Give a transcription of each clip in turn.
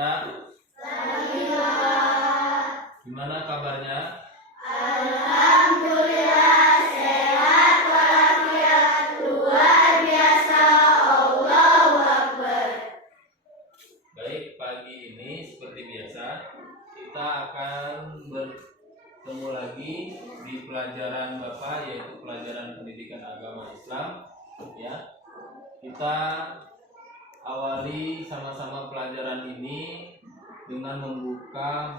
anak-anak? Gimana kabarnya? Alhamdulillah sehat walafiat, luar biasa, Allahu Akbar. Baik, pagi ini seperti biasa kita akan bertemu lagi di pelajaran Bapak, yaitu pelajaran pendidikan agama Islam. Ya, kita awali sama-sama pelajaran ini dengan membaca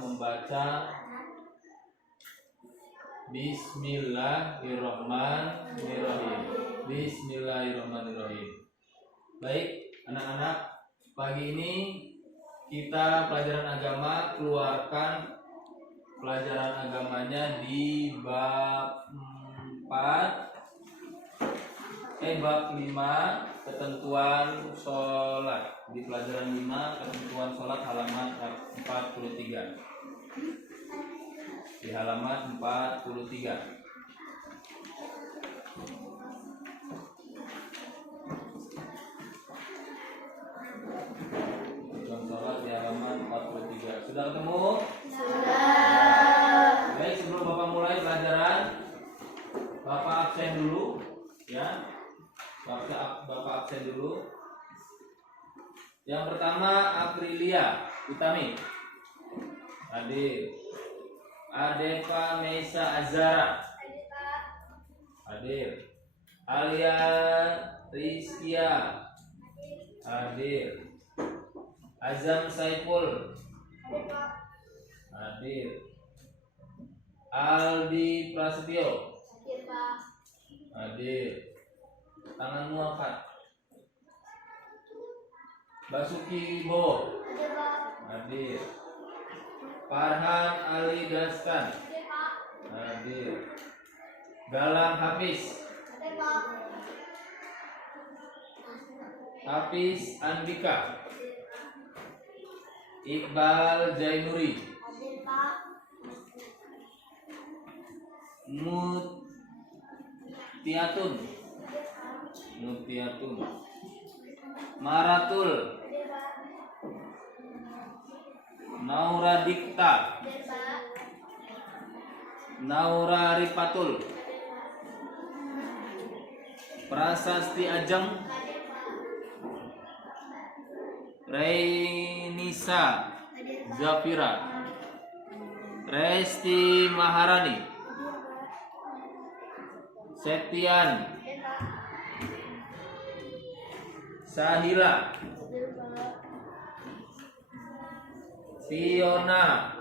Bismillahirrahmanirrahim. Bismillahirrahmanirrahim. Baik, anak-anak, pagi ini kita pelajaran agama keluarkan pelajaran agamanya di bab 5 ketentuan sholat. Di pelajaran 5 ketentuan sholat halaman 43. Di halaman 43. Ketentuan sholat di halaman 43. Sudah ketemu? Sudah. Baik, sebelum Bapak mulai pelajaran, Bapak absen dulu, ya. Bapak absen dulu. Yang pertama, Aprilia Utami. Hadir. Adepa Mesa Azara. Hadir. Alia Rizkia. Hadir. Azam Saiful. Hadir. Aldi Prasetyo. Hadir. Tangan muafat. Basuki Bo. Hadir. Farhan Ali Dastan. Hadir. Galang Hafiz. Hafiz Andika. Iqbal Jainuri. Mutiatun. Maratul. Naura Dikta. Naura Ripatul. Prasasti Ajeng. Reinisa Zafira. Resti Maharani. Septian. Sahila. Fiona.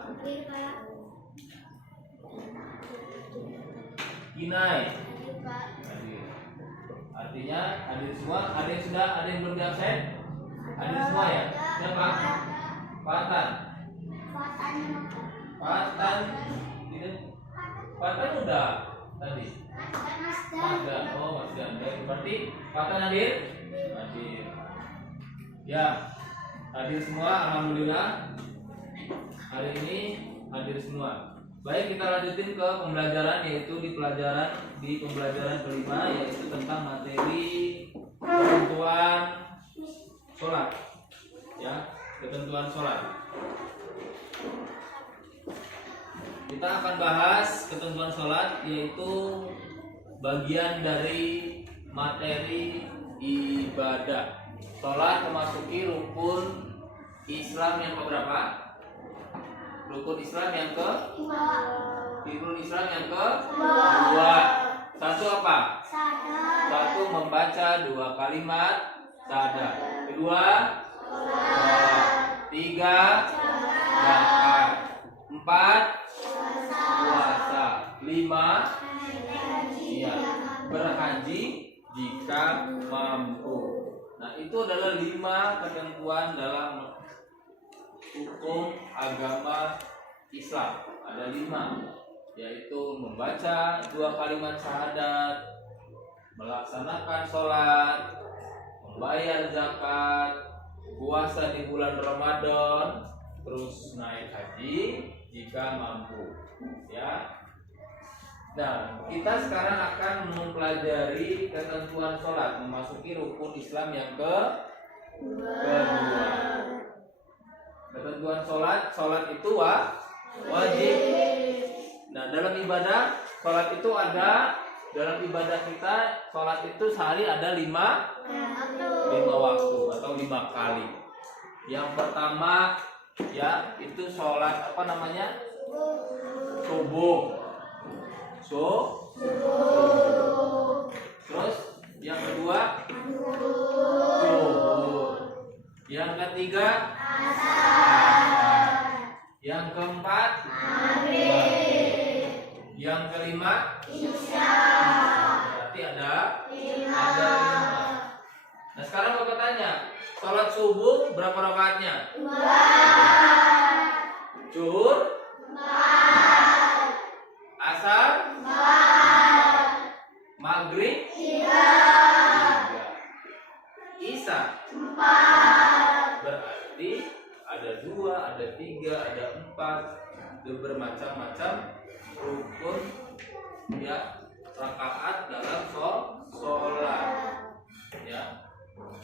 Kinai. Artinya hadir semua. Ada yang sudah, ada yang belum absen? Hadir semua ya? Siapa? Patan. Patan udah tadi. Oh, masih ada. Berarti Patan hadir? Hadir. Ya, hadir semua. Alhamdulillah. Hari ini hadir semua. Baik, kita lanjutin ke pembelajaran, yaitu di pembelajaran kelima, yaitu tentang materi ketentuan sholat. Ya, ketentuan sholat. Kita akan bahas ketentuan sholat, yaitu bagian dari materi ibadah. Sholat memasuki rukun Islam yang keberapa? Rukun Islam yang kedua. Satu apa? Satu, membaca 2 kalimat syahadat. Kedua, tiga, zakat. 4, puasa. 5, berhaji jika mampu. Nah, itu adalah 5 ketentuan dalam hukum agama Islam. Ada 5, yaitu membaca 2 kalimat syahadat, melaksanakan sholat, membayar zakat, puasa di bulan Ramadan, terus naik haji jika mampu. Ya. Nah, kita sekarang akan mempelajari ketentuan sholat, memasuki rukun Islam yang kedua. Ketentuan sholat itu wajib. Nah, dalam ibadah sholat itu ada, dalam ibadah kita sholat itu sehari ada 5 waktu atau 5 kali. Yang pertama ya itu sholat apa namanya? Subuh. Terus yang kedua zuhur. Yang ketiga asar. Yang keempat maghrib. Yang kelima isya. Berarti ada 5. Nah sekarang Bapak tanya, sholat subuh berapa rakaatnya? 2. Zuhur 4. Asar 4. Maghrib 3. Isya 4. Berarti ada 2, ada 3, ada 4. Itu bermacam-macam rukun ya rakaat dalam sholat ya.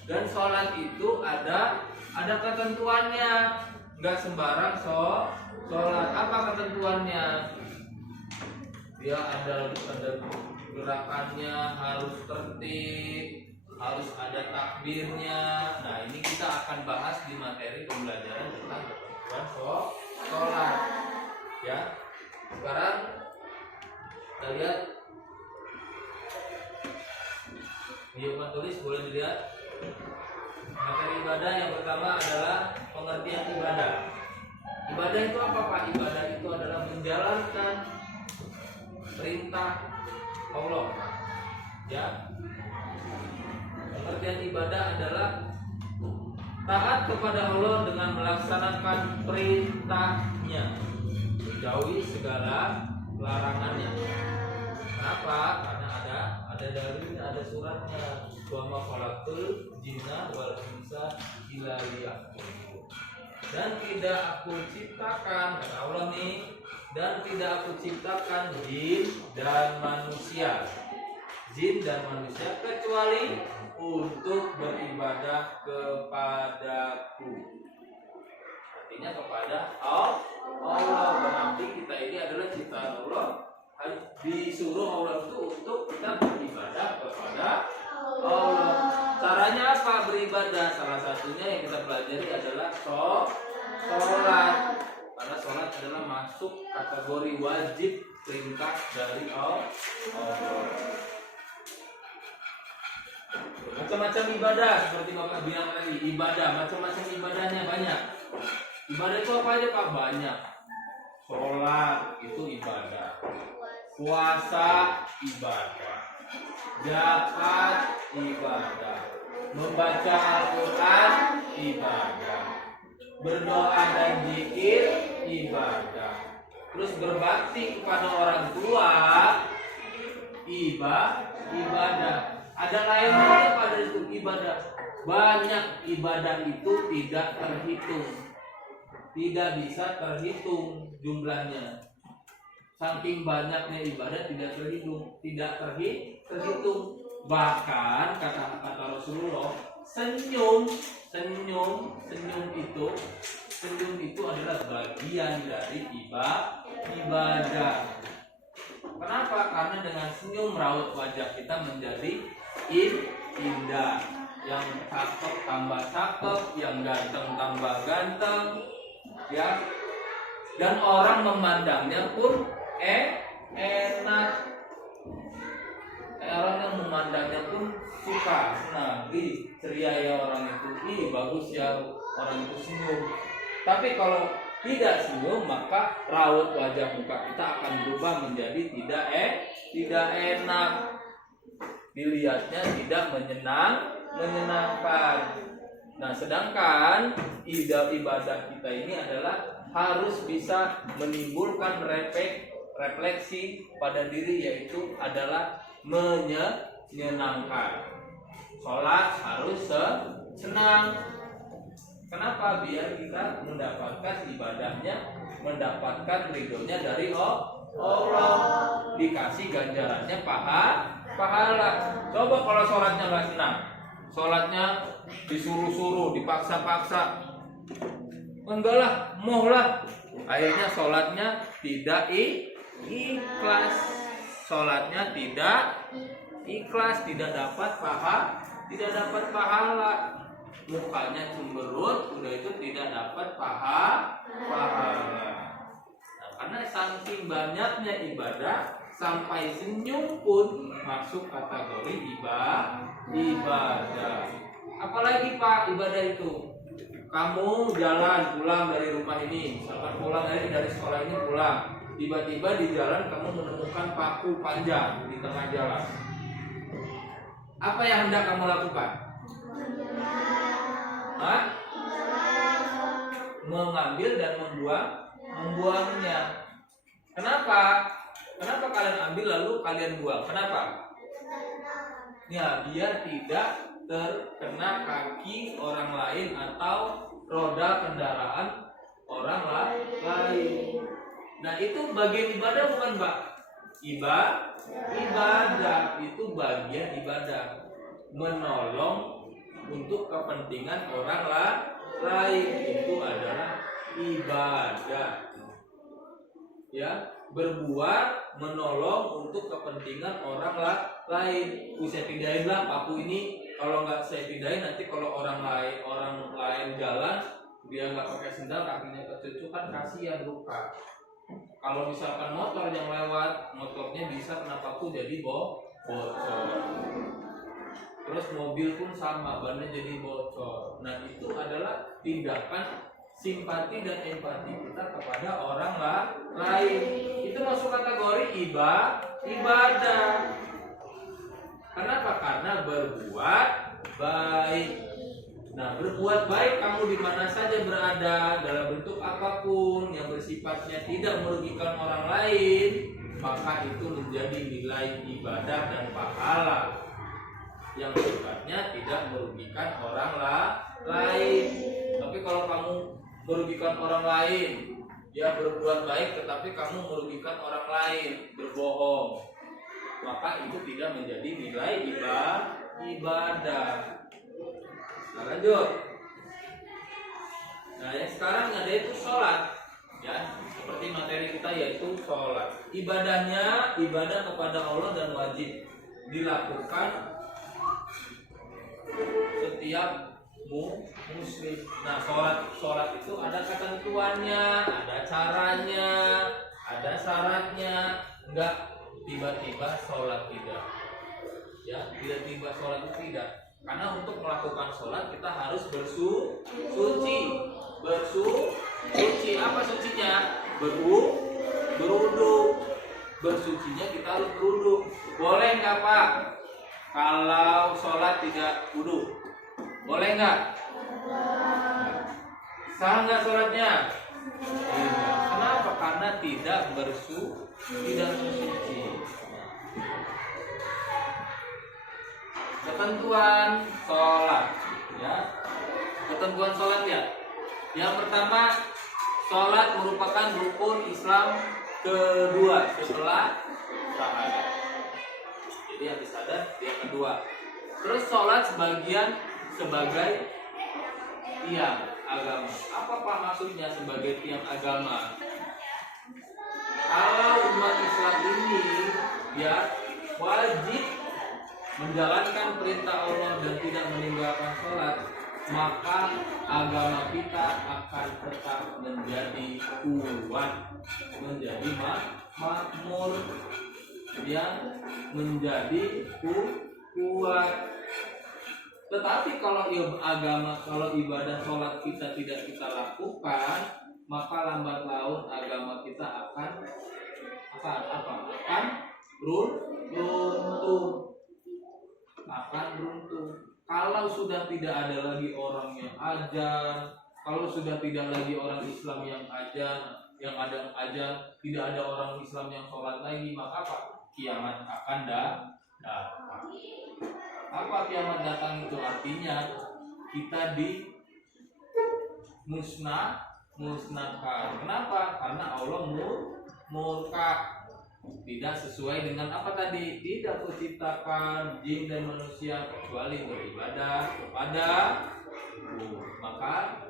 Dan sholat itu ada ketentuannya, nggak sembarang sholat. Apa ketentuannya? Dia ada gerakannya, harus tertib, harus ada takbirnya. Nah ini kita akan bahas di materi pembelajaran tentang ketentuan sholat ya. Sekarang kita lihat video tulis, boleh dilihat. Materi ibadah yang pertama adalah pengertian ibadah. Ibadah itu apa Pak? Ibadah itu adalah menjalankan perintah Allah ya. Pengertian ibadah adalah taat kepada Allah dengan melaksanakan perintahnya, menjauhi segala larangannya. Kenapa? Karena ada dalilnya, ada suratnya. Wa ma khalaqtul jinna wal insa illa liya'budun. Dan tidak aku ciptakan, kata Allah nih, dan tidak aku ciptakan jin dan manusia kecuali untuk beribadah kepadaku. Artinya kepada Allah. Berarti kita ini adalah ciptaan Allah. Disuruh Allah itu untuk kita beribadah kepada Allah. Caranya apa beribadah? Salah satunya yang kita pelajari adalah sholat. Karena sholat adalah masuk kategori wajib perintah dari Allah. Macam-macam ibadah seperti Bapak bilang tadi, ibadah macam-macam ibadahnya banyak. Ibadah itu apa aja Pak? Banyak. Sholat itu ibadah, puasa ibadah, zakat ibadah, membaca Al-Quran ibadah, berdoa dan zikir ibadah, terus berbakti kepada orang tua ibadah. Ada lainnya pada itu ibadah. Banyak ibadah itu tidak terhitung, tidak bisa terhitung jumlahnya. Saking banyaknya ibadah tidak terhitung. Bahkan kata Rasulullah, senyum itu adalah bagian dari ibadah. Kenapa? Karena dengan senyum raut wajah kita menjadi indah. Yang cakep tambah cakep, yang ganteng tambah ganteng, ya. Dan orang memandangnya pun enak. Orang yang memandangnya pun suka, senang, ceria ya orang itu, bagus ya orang itu senyum. Tapi kalau tidak senyum, maka raut wajah muka kita akan berubah menjadi tidak enak. Dilihatnya tidak menyenangkan. Nah, sedangkan ibadah kita ini adalah harus bisa menimbulkan refleksi pada diri, yaitu adalah menyenangkan. Sholat harus senang. Kenapa? Biar kita mendapatkan ibadahnya, mendapatkan ridhonya dari Allah, dikasih ganjarannya pahala. Coba kalau sholatnya nggak senang, sholatnya disuruh-suruh, dipaksa-paksa, enggak lah, mau lah. Akhirnya sholatnya tidak ikhlas, sholatnya tidak ikhlas, tidak dapat pahala, mukanya cemberut, udah itu tidak dapat pahala. Nah, karena saking banyaknya ibadah sampai senyum pun masuk kategori ibadah. Apalagi Pak ibadah itu? Kamu jalan pulang dari rumah ini, misalkan pulang dari sekolah ini pulang, tiba-tiba di jalan kamu menemukan paku panjang di tengah jalan. Apa yang hendak kamu lakukan? Hah? Mengambil dan membuangnya. Kenapa? Kenapa kalian ambil lalu kalian buang? Kenapa? Ya, biar tidak terkena kaki orang lain atau roda kendaraan orang lain. Nah, itu bagian ibadah bukan, Mbak? Ibadah itu bagian ibadah. Menolong untuk kepentingan orang lain itu adalah ibadah. Ya, berbuat menolong untuk kepentingan orang lain. Saya pindahin lah paku ini, kalau nggak saya pindahin nanti kalau orang lain jalan dia nggak pakai sendal kakinya kecucuk kan kasihan luka. Kalau misalkan motor yang lewat, motornya bisa kena paku jadi bocor. Terus mobil pun sama, bannya jadi bocor. Nah, itu adalah tindakan simpati dan empati kita kepada orang lain. Itu masuk kategori ibadah. Kenapa? Karena berbuat baik. Nah, berbuat baik kamu di mana saja berada, dalam bentuk apapun yang bersifatnya tidak merugikan orang lain, maka itu menjadi nilai ibadah dan pahala yang sifatnya tidak merugikan orang lain. Tapi kalau kamu merugikan orang lain, ya berbuat baik tetapi kamu merugikan orang lain, berbohong, maka itu tidak menjadi nilai ibadah. Nah, lanjut. Nah, yang sekarang ada itu sholat, ya seperti materi kita yaitu sholat. Ibadahnya ibadah kepada Allah dan wajib dilakukan setiap muslim. Nah, sholat itu ada ketentuannya, ada caranya, ada syaratnya. Enggak tiba-tiba sholat tidak. Ya, tiba-tiba sholat itu tidak. Karena untuk melakukan sholat kita harus bersuci. Apa sucinya? Berwudu. Bersucinya kita harus berwudu. Boleh nggak Pak? Kalau sholat tidak wudu, boleh nggak? Sah nggak sholatnya? Tidak. Kenapa? Karena tidak bersuci. Ketentuan sholat, ya. Ketentuan sholat ya. Yang pertama, sholat merupakan rukun Islam kedua setelah syahadat. Jadi habis syahadat yang kedua. Terus sholat sebagai tiang agama. Apa Pak maksudnya sebagai tiang agama? Kalau umat Islam ini ya wajib menjalankan perintah Allah dan tidak meninggalkan sholat, maka agama kita akan tetap menjadi kuat, menjadi makmur, yang menjadi kuat. Tetapi kalau ibadah sholat kita tidak kita lakukan, maka lambat laun agama kita akan runtuh. Kalau sudah tidak ada lagi orang yang azan, kalau sudah tidak lagi orang Islam yang azan, yang ada azan, tidak ada orang Islam yang sholat lagi, maka apa? Kiamat akan datang. Apa kiamat datang itu? Artinya kita musnahkan. Kenapa? Karena Allah murka. Tidak sesuai dengan apa tadi? Tidak menciptakan jin dan manusia kecuali beribadah kepada maka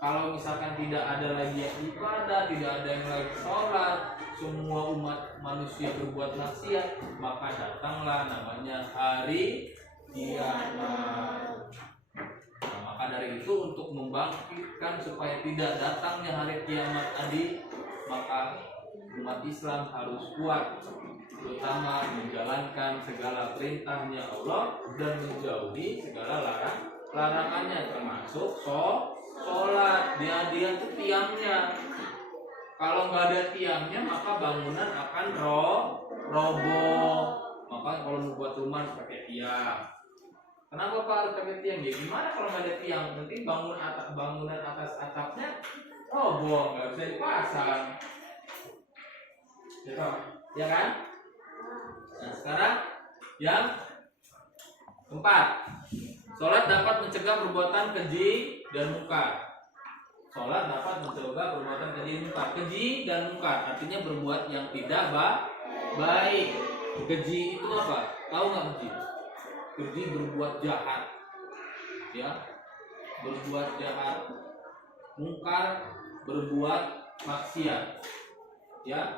kalau misalkan tidak ada lagi yang ibadah, tidak ada yang lagi sholat, semua umat manusia berbuat maksiat, maka datanglah namanya hari kiamat. Nah, maka dari itu untuk membangkitkan supaya tidak datangnya hari kiamat tadi, maka umat Islam harus kuat, terutama menjalankan segala perintahnya Allah dan menjauhi segala larangannya, termasuk sholat. Dia itu tiangnya. Kalau nggak ada tiangnya maka bangunan akan roboh. Maka kalau membuat rumah harus pakai tiang. Kenapa Pak harus pakai tiang? Ya gimana kalau nggak ada tiang? Nanti bangunan atas atapnya roboh, nggak bisa dipasang. Gitu, ya kan? Nah sekarang yang keempat, sholat dapat mencegah perbuatan keji dan mungkar. Sholat dapat mencegah perbuatan keji dan mungkar. Keji dan mungkar artinya berbuat yang tidak baik. Keji itu apa? Tahu nggak keji? Keji berbuat jahat, ya, berbuat jahat. Mungkar berbuat maksiat, ya.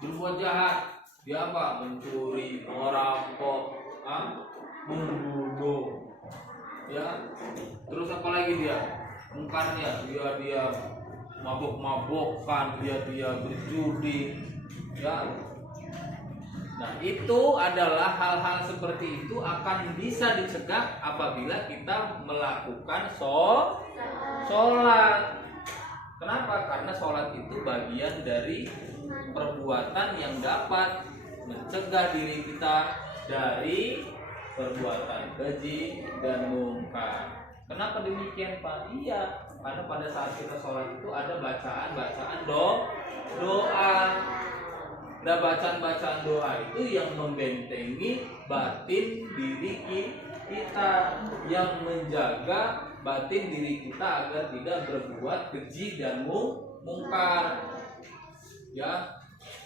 Berbuat jahat, dia apa? Mencuri, merampok, membunuh, ya. Terus apa lagi dia? Mungkarnya dia mabok-mabokan, dia berjudi, ya. Nah itu adalah hal-hal seperti itu akan bisa dicegah apabila kita melakukan sholat. Kenapa? Karena sholat itu bagian dari perbuatan yang dapat mencegah diri kita dari perbuatan keji dan mungkar. Kenapa demikian Pak? Iya, karena pada saat kita sholat itu ada bacaan doa. Nah bacaan doa itu yang membentengi batin diri kita, yang menjaga batin diri kita agar tidak berbuat keji dan mungkar. Ya,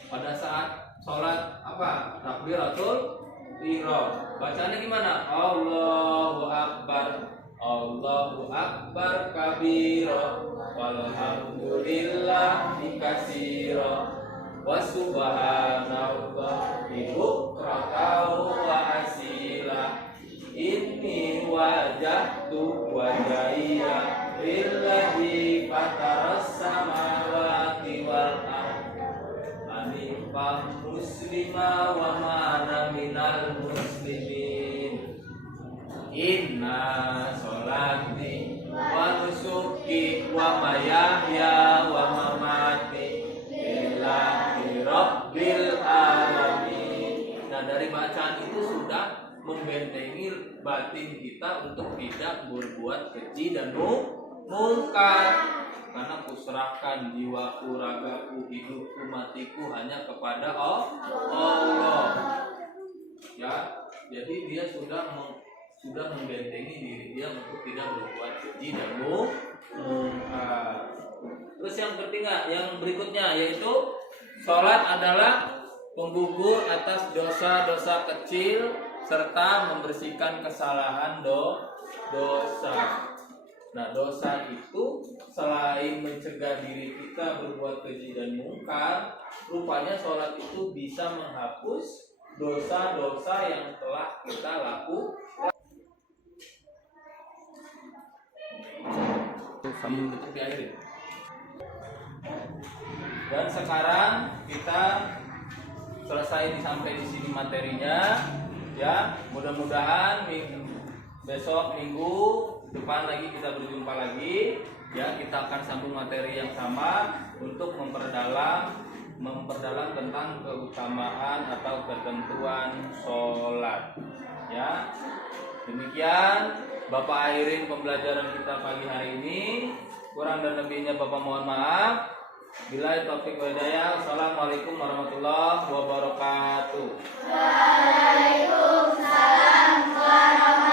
pada saat sholat apa? Takbiratul ihram. Bacanya gimana? Allahu Akbar, Allahu Akbar kabira, walhamdulillahi katsira, wa subhanallahi bukratan wa asila. Inni wajahtu wajhiya lillazi fataras samawati wal ardh hanifan muslima wa ma ana minal muslimin. Inna sholati wa nusuki wa mahyaya wa mamati lillahi rabbil alamin. Nah dari bacaan itu sudah membentengi batin kita untuk tidak berbuat keji dan mungkar. Karena kuserahkan jiwaku, ragaku, hidupku, matiku hanya kepada Allah. Ya, jadi dia sudah membentengi diri dia untuk tidak berbuat keji dan mungkar. Terus yang ketiga, yang berikutnya yaitu sholat adalah penggugur atas dosa-dosa kecil serta membersihkan kesalahan dosa. Nah, dosa itu selain mencegah diri kita berbuat keji dan mungkar, rupanya sholat itu bisa menghapus dosa-dosa yang telah kita lakukan. Dan sekarang kita selesai sampai di sini materinya. Ya, mudah-mudahan besok minggu depan lagi kita berjumpa lagi. Ya, kita akan sambung materi yang sama untuk memperdalam tentang keutamaan atau ketentuan sholat. Ya, demikian Bapak akhirin pembelajaran kita pagi hari ini. Kurang dan lebihnya Bapak mohon maaf. Billahi taufiq wal hidayah. Assalamualaikum warahmatullahi wabarakatuh. Waalaikumsalam warahmatullahi wabarakatuh.